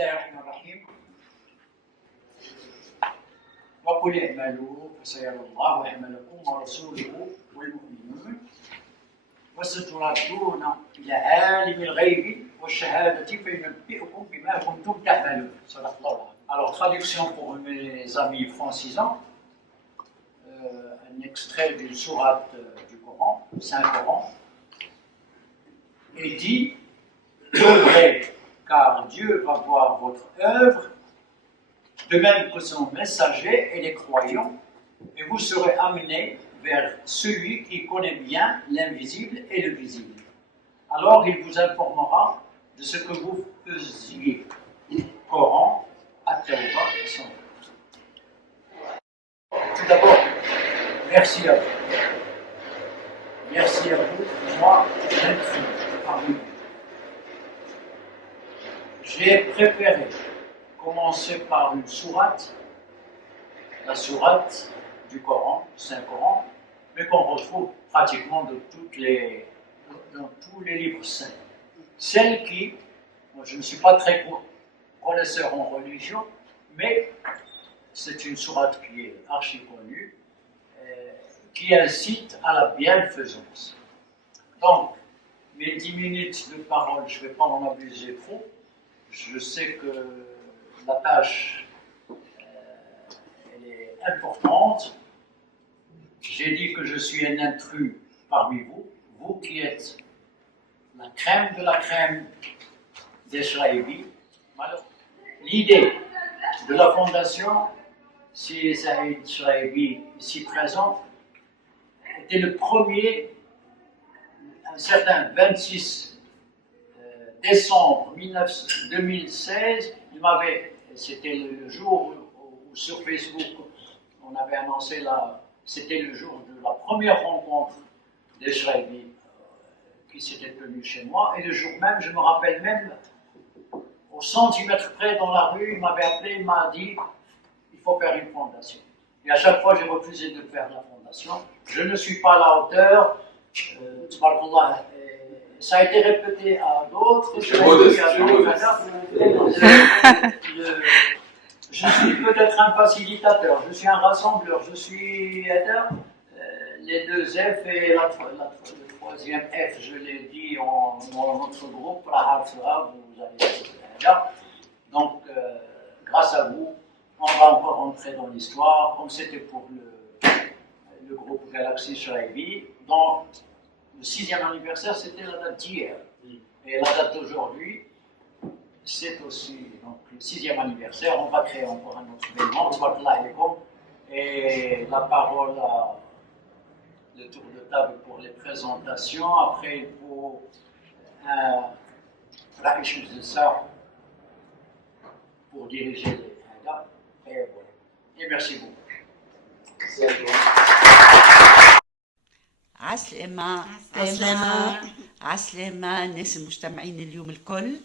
الله الرحمن الرحيم. وقل اعملوا فسيرى الله عملكم ورسوله والمؤمنون وستردون إلى عالم الغيب والشهادة فينبئكم بما كنتم تعملون. صدق الله العظيم. Alors, traduction pour mes amis francisants, un extrait d'une sourate du Coran, Saint-Coran, et dit œuvrez, car Dieu va voir votre œuvre, de même que son messager et les croyants, et vous serez amenés vers celui qui connaît bien l'invisible et le visible. Alors il vous informera de ce que vous faisiez. Coran, At-Tawbah, tout d'abord, merci à vous. Merci à vous, moi, l'intrus parmi vous. J'ai préféré commencer par une sourate, la sourate du Coran, Saint-Coran, mais qu'on retrouve pratiquement dans tous les livres saints. Celle qui, moi je ne suis pas très connaisseur en religion, mais c'est une sourate qui est archi connue, qui incite à la bienfaisance. Donc, mes 10 minutes de parole, je ne vais pas en abuser trop. Je sais que la tâche, elle est importante. J'ai dit que je suis un intrus parmi vous, vous qui êtes la crème de la crème des Shraibi. L'idée de la fondation, si Saïd Shraibi ici présent, était le premier, un certain 26 décembre 2016, il m'avait, c'était le jour où sur Facebook on avait annoncé c'était le jour de la première rencontre des Shraibi qui s'était tenue chez moi, et le jour même, je me rappelle même, au centimètre près dans la rue, il m'avait appelé, il m'a dit il faut faire une fondation. Et à chaque fois, j'ai refusé de faire la fondation. Je ne suis pas à la hauteur. Ça a été répété à d'autres. Je suis peut-être un facilitateur, je suis un rassembleur, je suis les deux F et le troisième F, je l'ai dit dans notre groupe, vous allez là. Donc, grâce à vous, on va encore rentrer dans l'histoire, comme c'était pour le groupe Galaxy Shraibi. Donc, le 6e anniversaire, c'était la date d'hier. Et la date d'aujourd'hui, c'est aussi donc, le 6e anniversaire. On va créer encore un autre événement. Et la parole à le tour de table pour les présentations. Après, il faut de ça pour diriger les Haïda. Et voilà. Et merci beaucoup. عسلامة الناس المجتمعين اليوم الكل.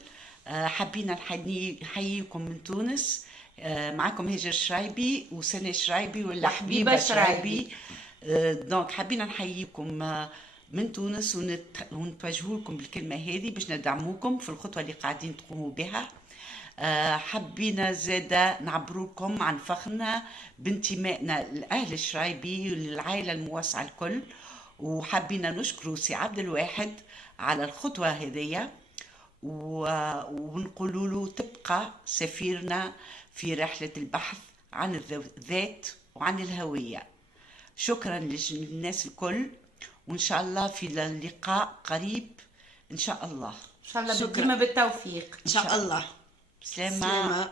حبينا نحييكم من تونس. معكم هاجر شرايبي وسنة شرايبي ولا حبيبة شرايبي. دونك حبينا نحييكم من تونس ونتوجهوا لكم بالكلمة هذه باش ندعموكم في الخطوة اللي قاعدين تقوموا بها. حبينا زادة نعبروكم عن فخرنا بانتمائنا لأهل الشرايبي وللعائلة الموسعة الكل، وحبينا نشكروا سي عبد الواحد على الخطوة هذه ونقولوا له تبقى سفيرنا في رحلة البحث عن الذات وعن الهوية. شكرا للناس الكل، وإن شاء الله في اللقاء قريب إن شاء الله. إن شاء الله ديما بالتوفيق إن شاء الله. سلامة.